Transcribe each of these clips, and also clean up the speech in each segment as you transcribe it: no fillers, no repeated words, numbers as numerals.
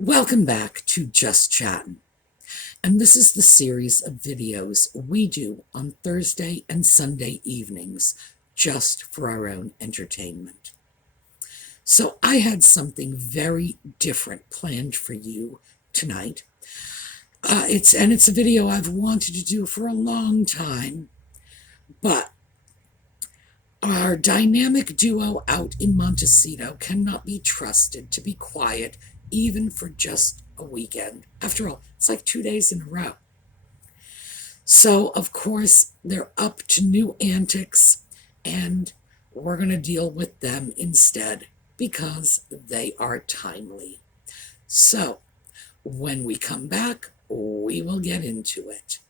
Welcome back to Just Chattin', and this is the series of videos we do on Thursday and Sunday evenings just for our own entertainment. So I had something very different planned for you tonight. It's a video I've wanted to do for a long time, but our dynamic duo out in Montecito cannot be trusted to be quiet even for just a weekend. After all, it's like 2 days in a row. So, of course, they're up to new antics, and we're going to deal with them instead because they are timely. So, when we come back, we will get into it.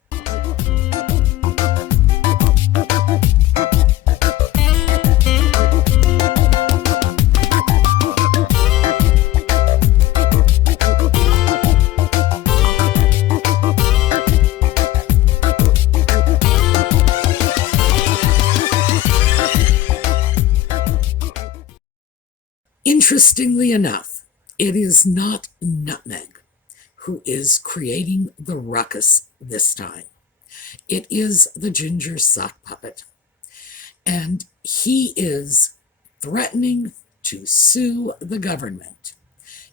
Interestingly enough, it is not Nutmeg who is creating the ruckus this time. It is the ginger sock puppet. And he is threatening to sue the government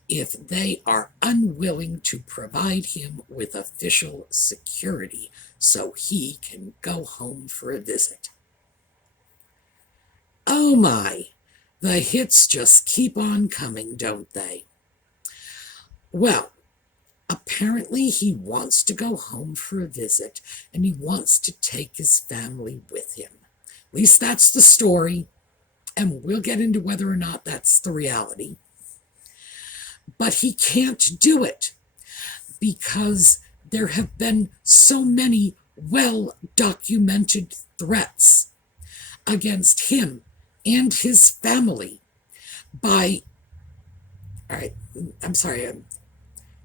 if they are unwilling to provide him with official security so he can go home for a visit. Oh my, the hits just keep on coming, don't they? Well, apparently he wants to go home for a visit, and he wants to take his family with him. At least that's the story, and we'll get into whether or not that's the reality. But he can't do it because there have been so many well-documented threats against him and his family by,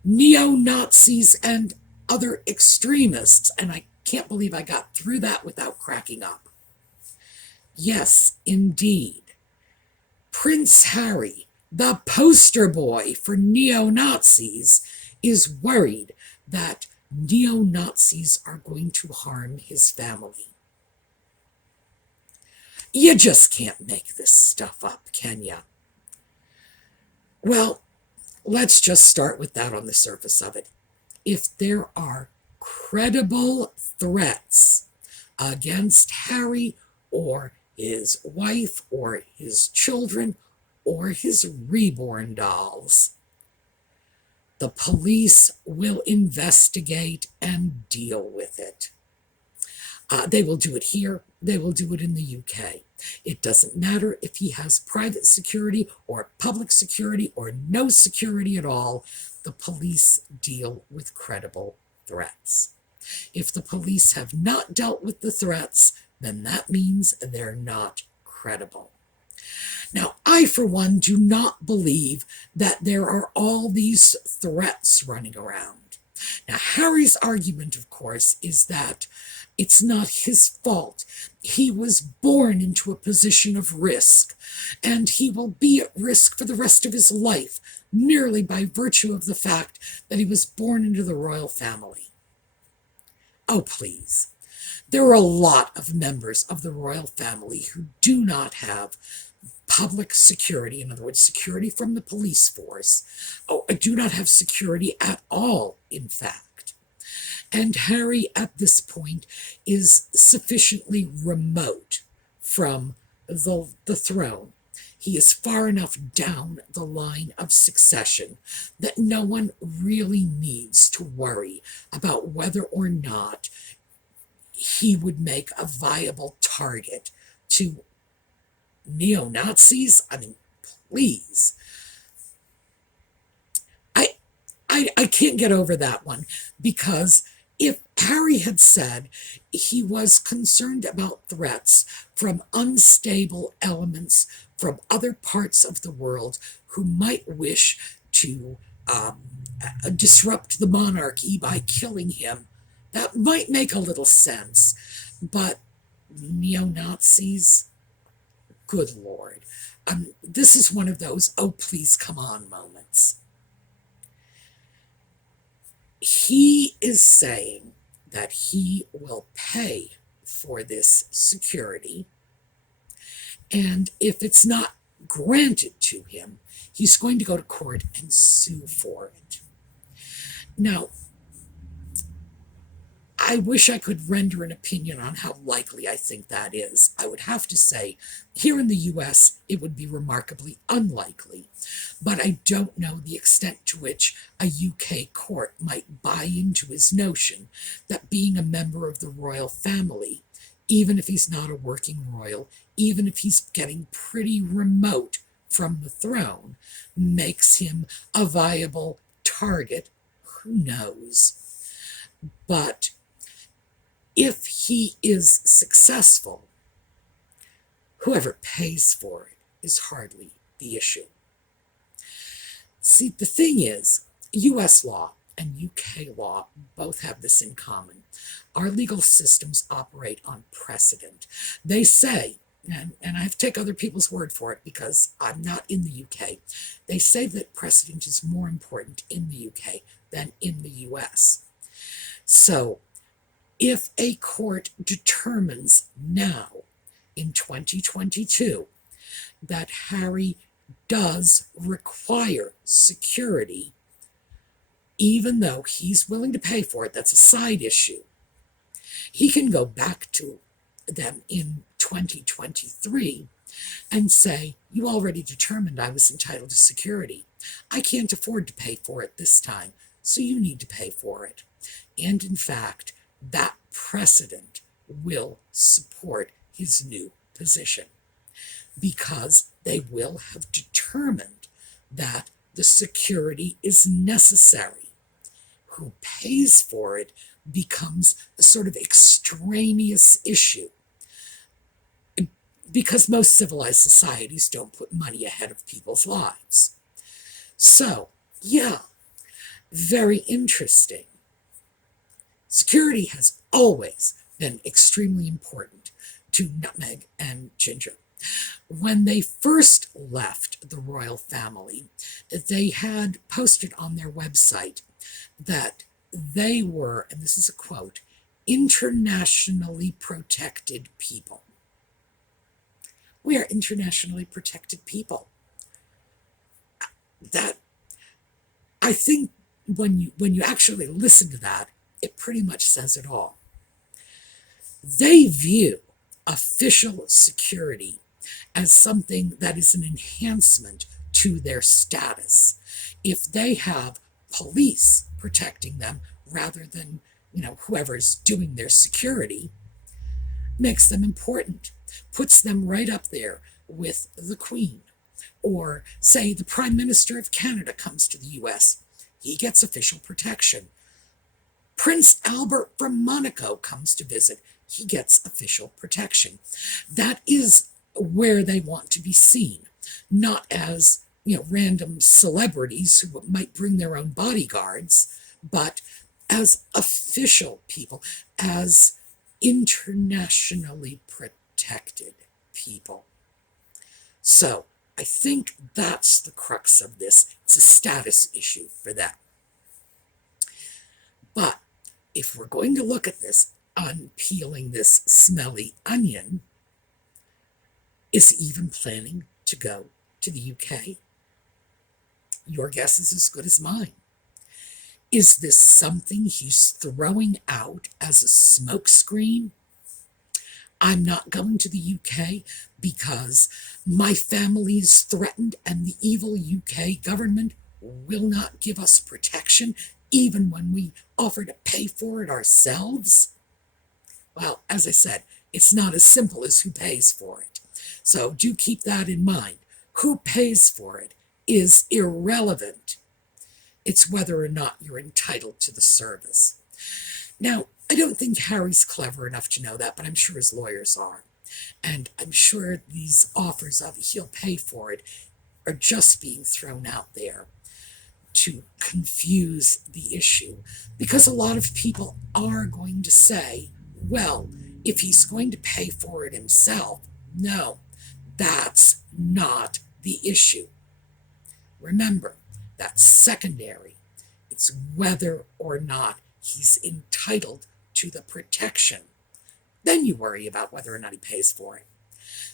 neo-Nazis and other extremists. And I can't believe I got through that without cracking up. Yes, indeed. Prince Harry, the poster boy for neo-Nazis, is worried that neo-Nazis are going to harm his family. You just can't make this stuff up, can ya? Well, let's just start with that on the surface of it. If there are credible threats against Harry or his wife or his children or his reborn dolls, the police will investigate and deal with it. They will do it here. They will do it in the UK. It doesn't matter if he has private security or public security or no security at all. The police deal with credible threats. If the police have not dealt with the threats, then that means they're not credible. Now, I, for one, do not believe that there are all these threats running around. Now, Harry's argument, of course, is that it's not his fault. He was born into a position of risk, and he will be at risk for the rest of his life, merely by virtue of the fact that he was born into the royal family. Oh, please. There are a lot of members of the royal family who do not have public security, in other words, security from the police force, do not have security at all, in fact. And Harry, at this point, is sufficiently remote from the throne. He is far enough down the line of succession that no one really needs to worry about whether or not he would make a viable target to neo-Nazis. I mean, please. I can't get over that one, because if Harry had said he was concerned about threats from unstable elements from other parts of the world who might wish to disrupt the monarchy by killing him, that might make a little sense. But neo-Nazis, good Lord. This is one of those, oh, please come on moments. He is saying that he will pay for this security, and if it's not granted to him, he's going to go to court and sue for it. Now, I wish I could render an opinion on how likely I think that is. I would have to say, here in the US, it would be remarkably unlikely, but I don't know the extent to which a UK court might buy into his notion that being a member of the royal family, even if he's not a working royal, even if he's getting pretty remote from the throne, makes him a viable target. Who knows? But if he is successful, whoever pays for it is hardly the issue. See, the thing is, US law and UK law both have this in common. Our legal systems operate on precedent. They say, and I have to take other people's word for it because I'm not in the UK, they say that precedent is more important in the UK than in the US. So, if a court determines now, in 2022, that Harry does require security, even though he's willing to pay for it, that's a side issue. He can go back to them in 2023 and say, you already determined I was entitled to security. I can't afford to pay for it this time, so you need to pay for it. And in fact, that precedent will support his new position because they will have determined that the security is necessary. Who pays for it becomes a sort of extraneous issue because most civilized societies don't put money ahead of people's lives. So, yeah, very interesting. Security has always been extremely important to Nutmeg and Ginger. When they first left the royal family, they had posted on their website that they were, and this is a quote, internationally protected people. We are internationally protected people. That, I think when you actually listen to that, it pretty much says it all. They view official security as something that is an enhancement to their status. If they have police protecting them rather than, whoever's doing their security, makes them important, puts them right up there with the Queen. Or say the Prime Minister of Canada comes to the US, he gets official protection. Prince Albert from Monaco comes to visit, he gets official protection. That is where they want to be seen, not as random celebrities who might bring their own bodyguards, but as official people, as internationally protected people. So I think that's the crux of this. It's a status issue for them. But if we're going to look at this, unpeeling this smelly onion, is he even planning to go to the UK? Your guess is as good as mine. Is this something he's throwing out as a smokescreen? I'm not going to the UK because my family is threatened and the evil UK government will not give us protection even when we offer to pay for it ourselves? Well, as I said, it's not as simple as who pays for it. So do keep that in mind. Who pays for it is irrelevant. It's whether or not you're entitled to the service. Now, I don't think Harry's clever enough to know that, but I'm sure his lawyers are. And I'm sure these offers of he'll pay for it are just being thrown out there to confuse the issue. Because a lot of people are going to say, well, if he's going to pay for it himself, no, that's not the issue. Remember, that's secondary. If It's whether or not he's entitled to the protection. Then you worry about whether or not he pays for it.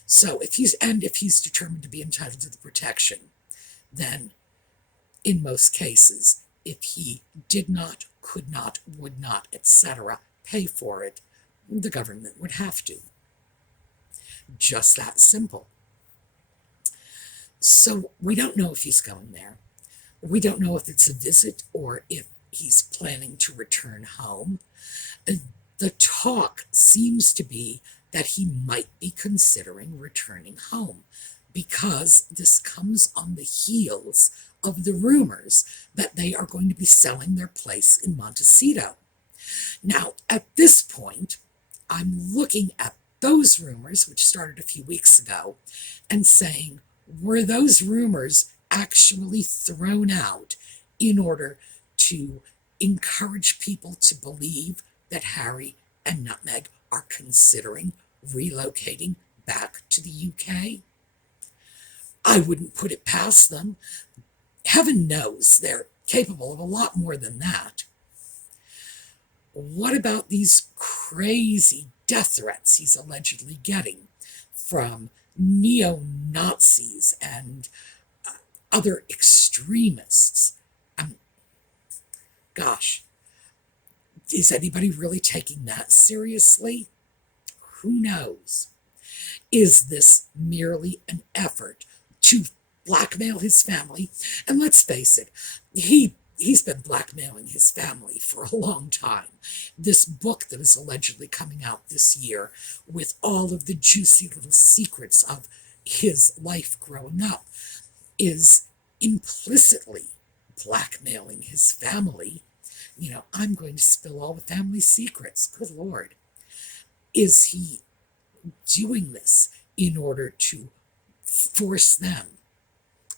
So if he's determined to be entitled to the protection, then in most cases, if he did not, could not, would not, etc., pay for it, the government would have to. Just that simple. So we don't know if he's going there. We don't know if it's a visit or if he's planning to return home. The talk seems to be that he might be considering returning home, because this comes on the heels of the rumors that they are going to be selling their place in Montecito. Now, at this point, I'm looking at those rumors, which started a few weeks ago, and saying, were those rumors actually thrown out in order to encourage people to believe that Harry and Nutmeg are considering relocating back to the UK? I wouldn't put it past them. Heaven knows they're capable of a lot more than that. What about these crazy death threats he's allegedly getting from neo-Nazis and other extremists? Gosh, is anybody really taking that seriously? Who knows? Is this merely an effort to blackmail his family? And let's face it, he's been blackmailing his family for a long time. This book that is allegedly coming out this year, with all of the juicy little secrets of his life growing up, is implicitly blackmailing his family. You know, I'm going to spill all the family secrets. Good Lord. Is he doing this in order to force them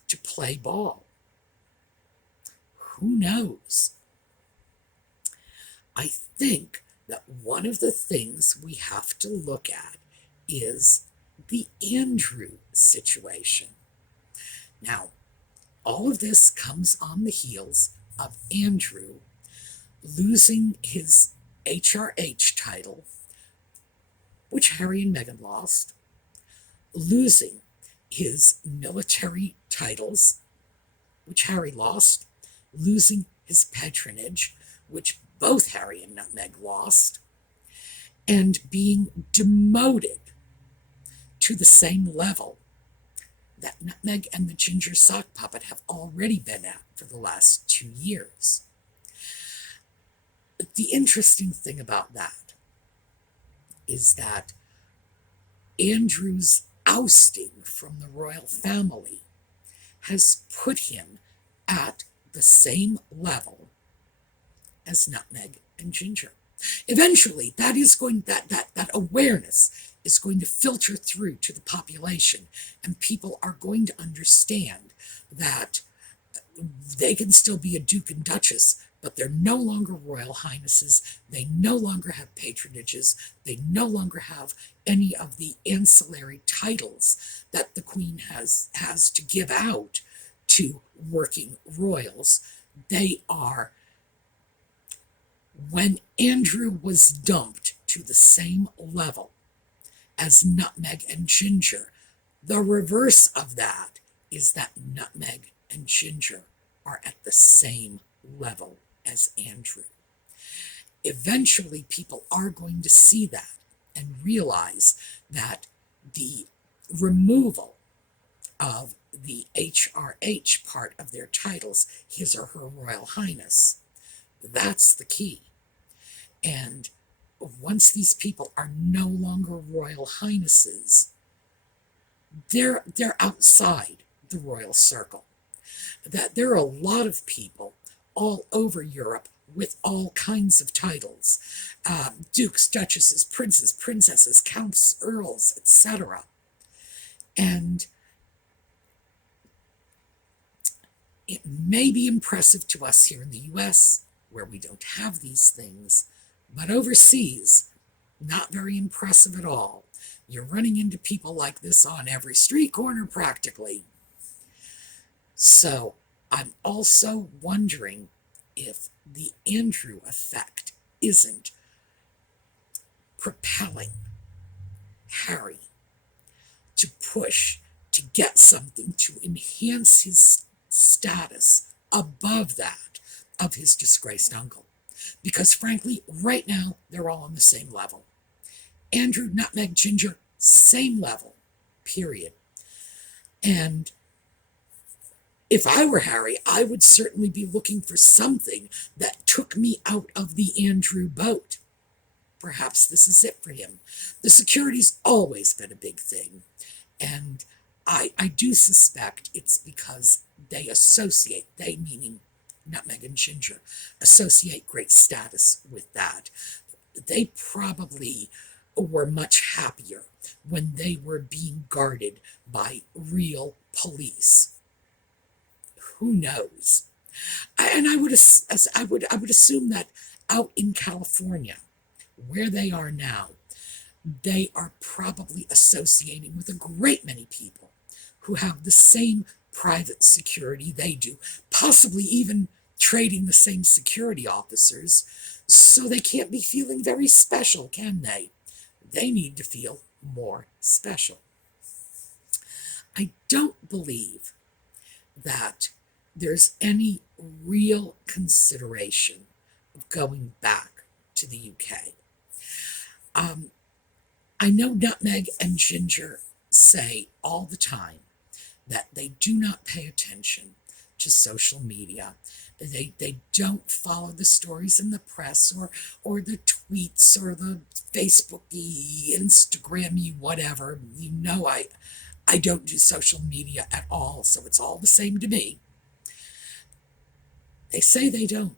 to play ball? Who knows? I think that one of the things we have to look at is the Andrew situation. Now, all of this comes on the heels of Andrew losing his HRH title, which Harry and Meghan lost, losing his military titles, which Harry lost, losing his patronage, which both Harry and Nutmeg lost, and being demoted to the same level that Nutmeg and the Ginger Sock Puppet have already been at for the last 2 years. The interesting thing about that is that Andrew's ousting from the royal family has put him at the same level as Nutmeg and Ginger. Eventually, that awareness is going to filter through to the population, and people are going to understand that they can still be a duke and duchess, but they're no longer royal highnesses. They no longer have patronages. They no longer have any of the ancillary titles that the Queen has to give out to working royals. They are, when Andrew was dumped to the same level as Nutmeg and Ginger, the reverse of that is that Nutmeg and Ginger are at the same level as Andrew. Eventually, people are going to see that and realize that the removal of the HRH part of their titles, His or Her Royal Highness, that's the key. And once these people are no longer royal highnesses, they're outside the royal circle. That there are a lot of people all over Europe with all kinds of titles, dukes, duchesses, princes, princesses, counts, earls, etc. And it may be impressive to us here in the US, where we don't have these things, but overseas, not very impressive at all. You're running into people like this on every street corner practically. So I'm also wondering if the Andrew effect isn't propelling Harry to push to get something to enhance his status above that of his disgraced uncle. Because frankly, right now, they're all on the same level. Andrew, Nutmeg, Ginger, same level, period. And if I were Harry, I would certainly be looking for something that took me out of the Andrew boat. Perhaps this is it for him. The security's always been a big thing. And I do suspect it's because they meaning Nutmeg and Ginger, associate great status with that. They probably were much happier when they were being guarded by real police. Who knows? And I would assume that out in California, where they are now, they are probably associating with a great many people who have the same private security they do, possibly even trading the same security officers, so they can't be feeling very special, can they? They need to feel more special. I don't believe that there's any real consideration of going back to the UK. I know Nutmeg and Ginger say all the time that they do not pay attention to social media. They don't follow the stories in the press or the tweets or the Facebook-y, Instagram-y, whatever. You know I don't do social media at all, so it's all the same to me. They say they don't,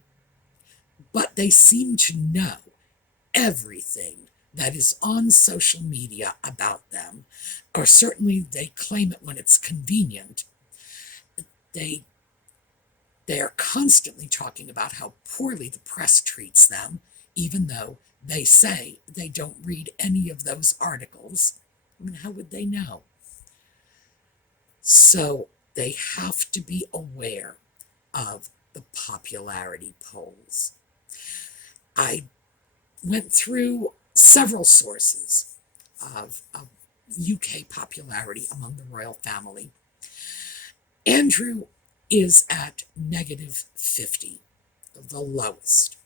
but they seem to know everything that is on social media about them, or certainly they claim it when it's convenient. They are constantly talking about how poorly the press treats them, even though they say they don't read any of those articles. I mean, how would they know? So they have to be aware of the popularity polls. I went through several sources of UK popularity among the royal family. Andrew is at -50, the lowest.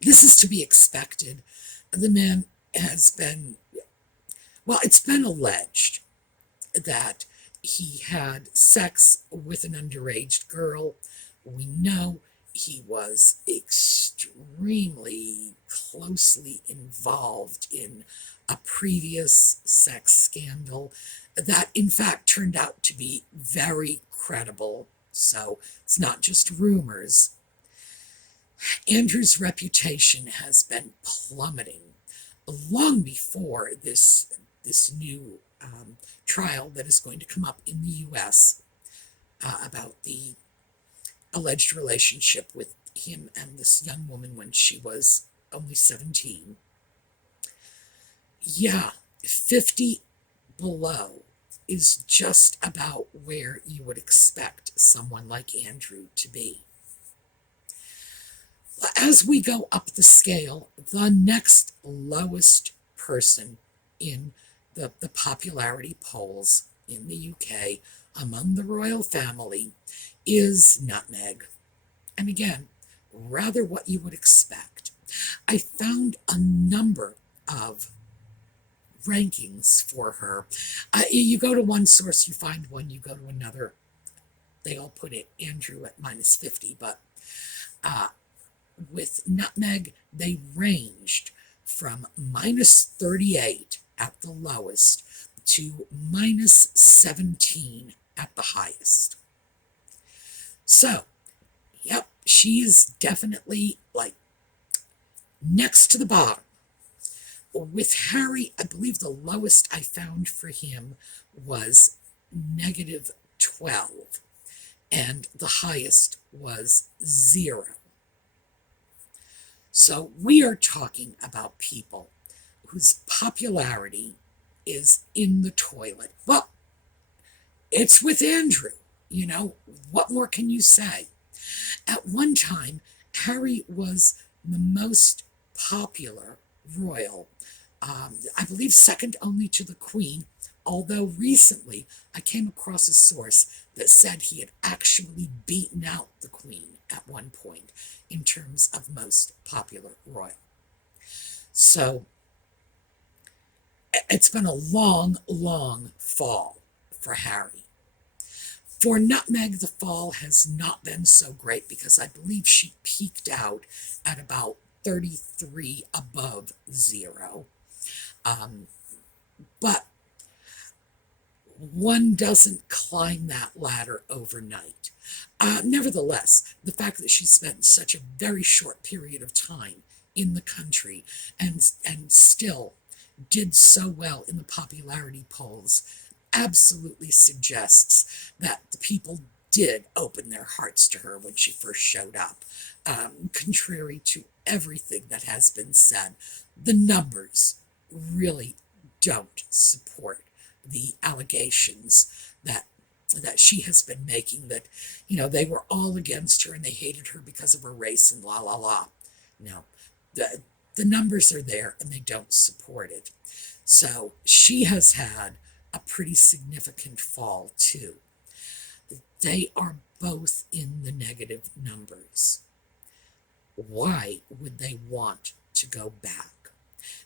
This is to be expected. The man has been, well, it's been alleged that he had sex with an underage girl. We know he was extremely closely involved in a previous sex scandal that in fact turned out to be very credible. So it's not just rumors. Andrew's reputation has been plummeting long before this new trial that is going to come up in the U.S. About the alleged relationship with him and this young woman when she was only 17. Yeah, 50 below is just about where you would expect someone like Andrew to be. As we go up the scale, the next lowest person in the popularity polls in the UK among the royal family is Nutmeg. And again, rather what you would expect. I found a number of rankings for her. You go to one source, you find one, you go to another. They all put it Andrew at -50, but with Nutmeg, they ranged from -38 at the lowest to -17 at the highest. So, yep, she is definitely like next to the bottom. With Harry, I believe the lowest I found for him was -12, and the highest was 0. So we are talking about people whose popularity is in the toilet. Well, it's with Andrew. You know, what more can you say? At one time, Harry was the most popular royal, I believe second only to the Queen, although recently I came across a source that said he had actually beaten out the Queen at one point in terms of most popular royal. So it's been a long, long fall for Harry. For Nutmeg, the fall has not been so great because I believe she peaked out at about 33 above zero. But one doesn't climb that ladder overnight. Nevertheless, the fact that she spent such a very short period of time in the country and still did so well in the popularity polls absolutely suggests that the people did open their hearts to her when she first showed up. Contrary to everything that has been said, the numbers really don't support the allegations that she has been making, that they were all against her and they hated her because of her race and la la la. No, the numbers are there and they don't support it. So she has had a pretty significant fall too. They are both in the negative numbers. Why would they want to go back?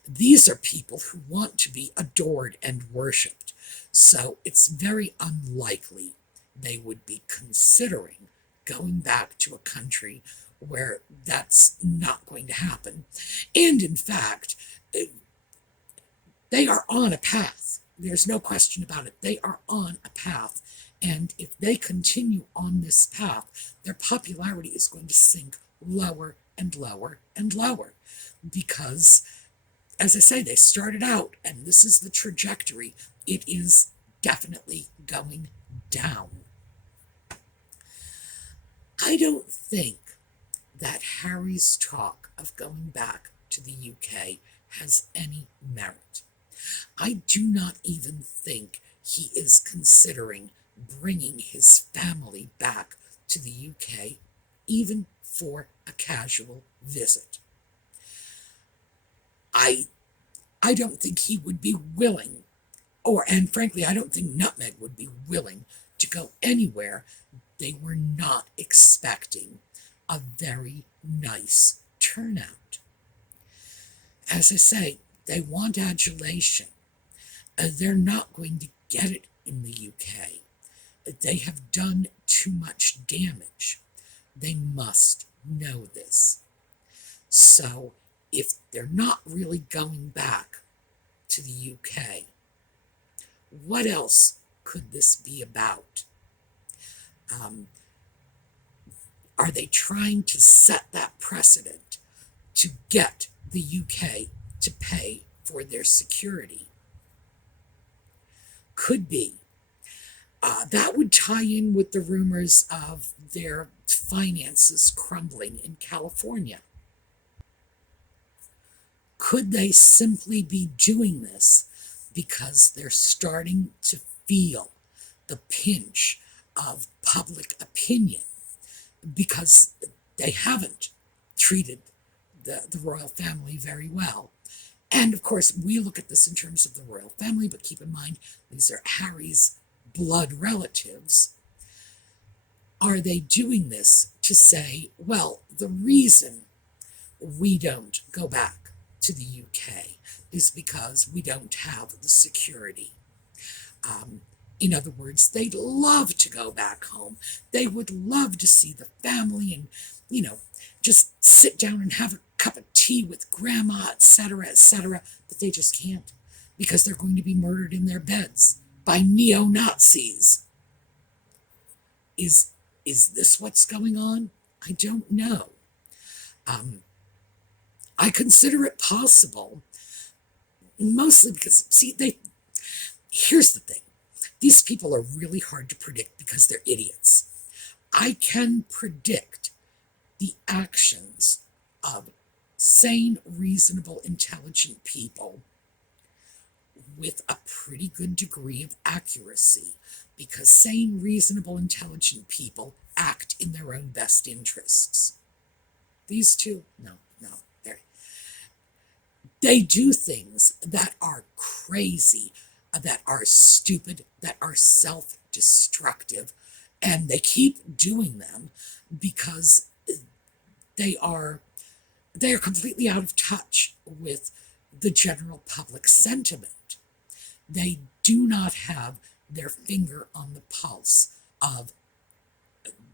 These are people who want to be adored and worshipped, so it's very unlikely they would be considering going back to a country where that's not going to happen. And in fact, they are on a path. There's no question about it. They are on a path. And if they continue on this path, their popularity is going to sink lower and lower and lower. Because, as I say, they started out, and this is the trajectory. It is definitely going down. I don't think that Harry's talk of going back to the UK has any merit. I do not even think he is considering bringing his family back to the UK, even for a casual visit. I don't think he would be willing, and frankly, I don't think Nutmeg would be willing to go anywhere they were not expecting a very nice turnout. As I say, they want adulation. They're not going to get it in the UK. They have done too much damage. They must know this. So, if they're not really going back to the UK, what else could this be about? Are they trying to set that precedent to get the UK to pay for their security? Could be. That would tie in with the rumors of their finances crumbling in California. Could they simply be doing this because they're starting to feel the pinch of public opinion, because they haven't treated the royal family very well? And of course, we look at this in terms of the royal family, but keep in mind, these are Harry's blood relatives. Are they doing this to say, well, the reason we don't go back to the UK is because we don't have the security? In other words, they'd love to go back home. They would love to see the family and, just sit down and have a cup of tea with grandma, etc., but they just can't, because they're going to be murdered in their beds by neo-Nazis. Is this what's going on? I don't know. I consider it possible, mostly because, here's the thing. These people are really hard to predict because they're idiots. I can predict the actions of sane, reasonable, intelligent people with a pretty good degree of accuracy, because sane, reasonable, intelligent people act in their own best interests. These two, no, they do things that are crazy, that are stupid, that are self-destructive, and they keep doing them because they are completely out of touch with the general public sentiment. They do not have their finger on the pulse of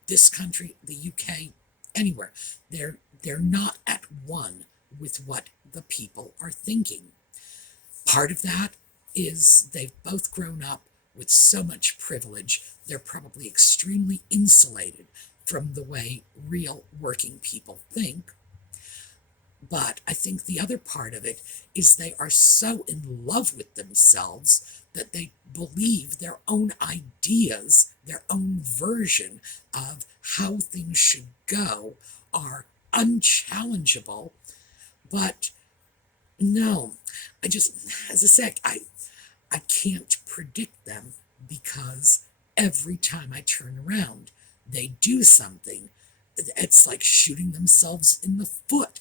this country, the UK, anywhere. They're not at one with what the people are thinking. Part of that is they've both grown up with so much privilege, they're probably extremely insulated from the way real working people think. But I think the other part of it is they are so in love with themselves that they believe their own ideas, their own version of how things should go are unchallengeable. But no, as I said, I can't predict them because every time I turn around, they do something. It's like shooting themselves in the foot.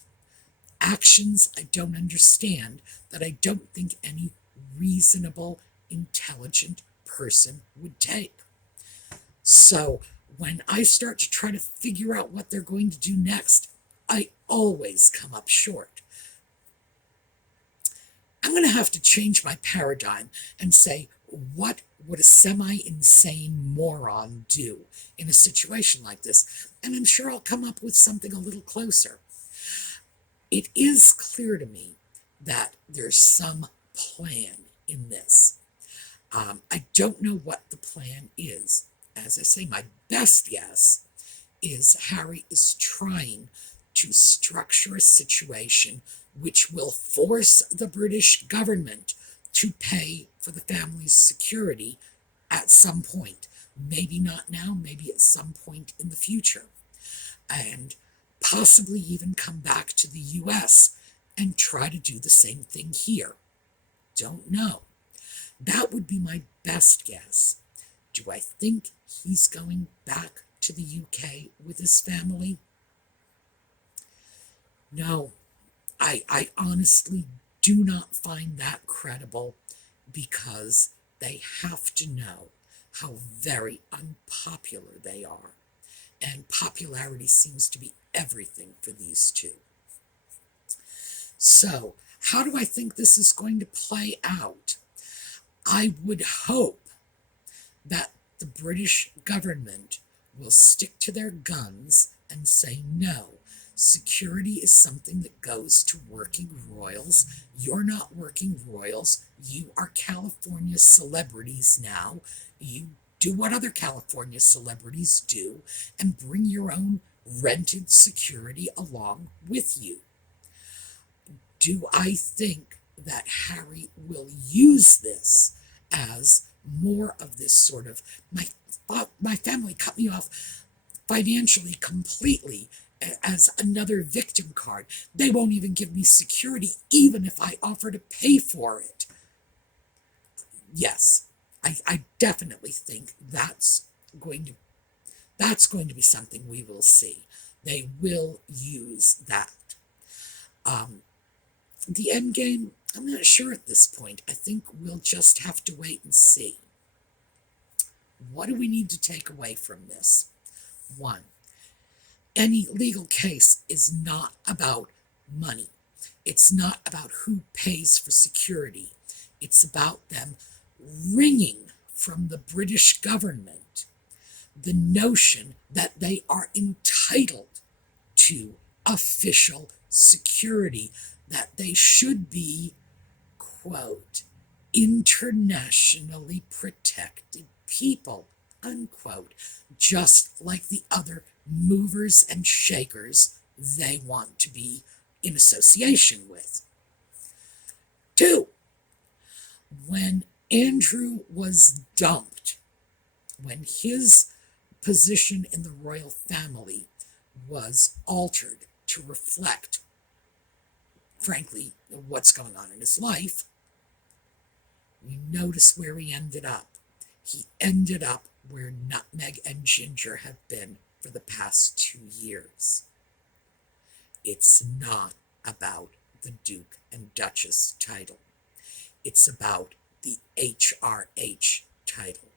Actions I don't understand, that I don't think any reasonable, intelligent person would take. So when I start to try to figure out what they're going to do next, I always come up short. I'm going to have to change my paradigm and say, what would a semi-insane moron do in a situation like this? And I'm sure I'll come up with something a little closer. It is clear to me that there's some plan in this. I don't know what the plan is. As I say, my best guess is Harry is trying to structure a situation which will force the British government to pay for the family's security at some point. Maybe not now, maybe at some point in the future. And possibly even come back to the US and try to do the same thing here. Don't know. That would be my best guess. Do I think he's going back to the UK with his family? No, I honestly do not find that credible because they have to know how very unpopular they are. And popularity seems to be everything for these two. So, how do I think this is going to play out? I would hope that the British government will stick to their guns and say no. Security is something that goes to working royals. You're not working royals. You are California celebrities now. You do what other California celebrities do and bring your own rented security along with you. Do I think that Harry will use this as more of this sort of, my family cut me off financially completely, as another victim card? They won't even give me security even if I offer to pay for it. Yes, I definitely think that's going to be something we will see. They will use that. The end game, I'm not sure at this point. I think we'll just have to wait and see. What do we need to take away from this? One, any legal case is not about money. It's not about who pays for security. It's about them wringing from the British government the notion that they are entitled to official security, that they should be, quote, internationally protected people, unquote, just like the other movers and shakers they want to be in association with. Two, when Andrew was dumped, when his position in the royal family was altered to reflect, frankly, what's going on in his life, we notice where he ended up. He ended up where Nutmeg and Ginger have been for the past 2 years. It's not about the Duke and Duchess title. It's about the HRH title.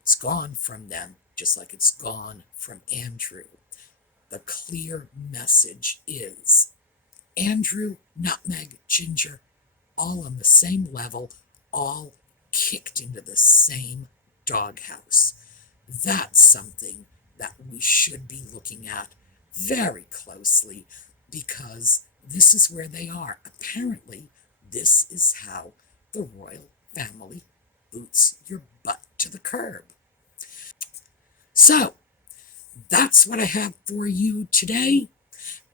It's gone from them, just like it's gone from Andrew. The clear message is Andrew, Nutmeg, Ginger, all on the same level, all kicked into the same doghouse. That's something that we should be looking at very closely, because this is where they are. Apparently, this is how the royal family boots your butt to the curb. So, that's what I have for you today.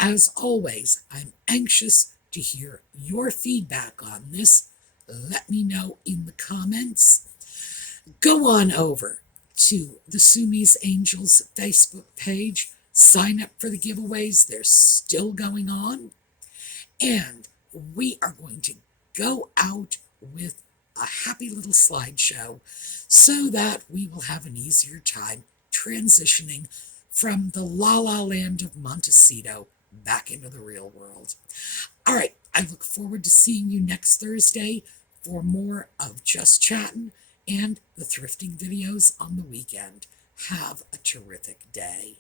As always, I'm anxious to hear your feedback on this. Let me know in the comments. Go on over to the Sumi's Angels Facebook page. Sign up for the giveaways. They're still going on. And we are going to go out with a happy little slideshow so that we will have an easier time transitioning from the la-la land of Montecito back into the real world. All right, I look forward to seeing you next Thursday for more of Just Chattin' and the thrifting videos on the weekend. Have a terrific day.